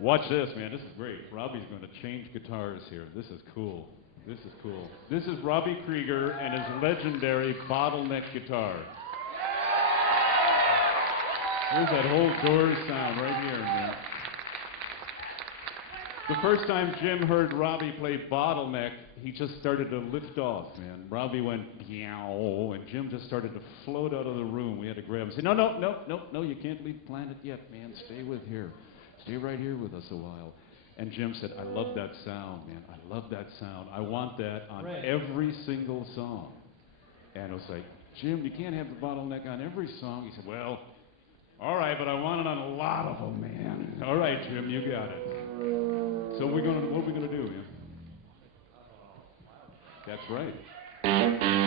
Watch this, man. This is great. Robbie's going to change guitars here. This is cool. This is cool. This is Robbie Krieger and his legendary bottleneck guitar. Here's that whole Doors sound right here, man. The first time Jim heard Robbie play bottleneck, he just started to lift off, man. Robbie went, yow, and Jim just started to float out of the room. We had to grab him and say, no, you can't leave the planet yet, man. Stay right here with us a while. And Jim said, I love that sound, man. I love that sound. I want that on every single song. And it was like, Jim, you can't have the bottleneck on every song. He said, well, all right, but I want it on a lot of them, man. All right, Jim, you got it. So what are we gonna do, man? That's right. All right.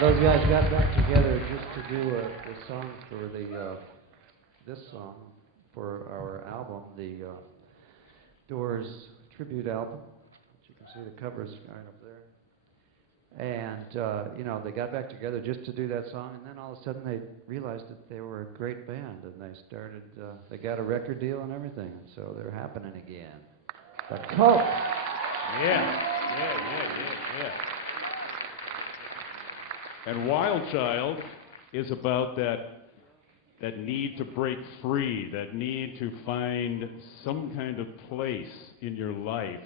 Those guys got back together just to do the song for this song for our album, the Doors tribute album. As you can see, the cover is right up there. And they got back together just to do that song, and then all of a sudden they realized that they were a great band, and they started. They got a record deal and everything, and so they're happening again. The Cult. Yeah. And Wild Child is about that need to break free, that need to find some kind of place in your life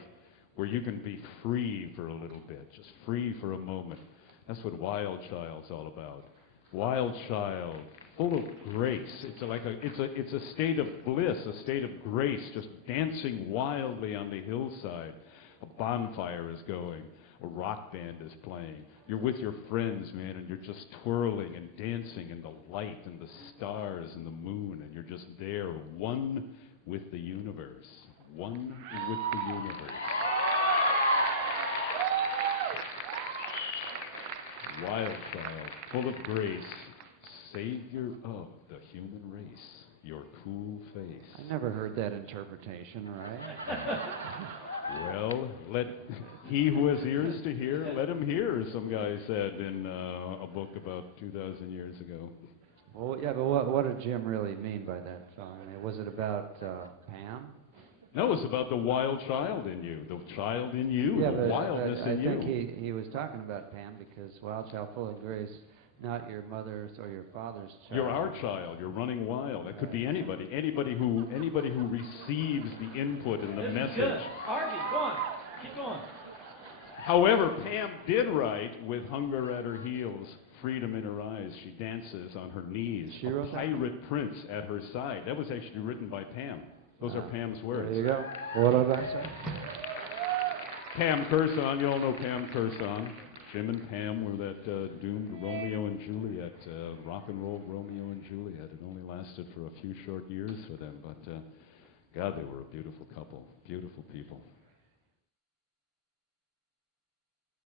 where you can be free for a little bit, just free for a moment. That's what Wild Child's all about. Wild Child, full of grace. It's a state of bliss, a state of grace, just dancing wildly on the hillside. A bonfire is going. A rock band is playing. You're with your friends, man, and you're just twirling and dancing in the light and the stars and the moon, and you're just there, one with the universe. One with the universe. Wild child, full of grace, savior of the human race, your cool face. I never heard that interpretation, right? Well, let he who has ears to hear, let him hear, some guy said in a book about 2,000 years ago. Well, yeah, but what did Jim really mean by that song? I mean, was it about Pam? No, it's about the wild child in you, the child in you, Yeah, the but wildness in you. I think he was talking about Pam because wild child full of grace, not your mother's or your father's child. You're our child. You're running wild. That could be anybody. Anybody who receives the input and the message. Good. Argue. Go on. Keep going. However, Pam did write, with hunger at her heels, freedom in her eyes, she dances on her knees. She wrote a that? pirate prince at her side. That was actually written by Pam. Those are Pam's words. There you go. What did I say? Pam Curson, you all know Pam Curson. Jim and Pam were that doomed Romeo and Juliet, rock and roll Romeo and Juliet. It only lasted for a few short years for them, but God, they were a beautiful couple, beautiful people.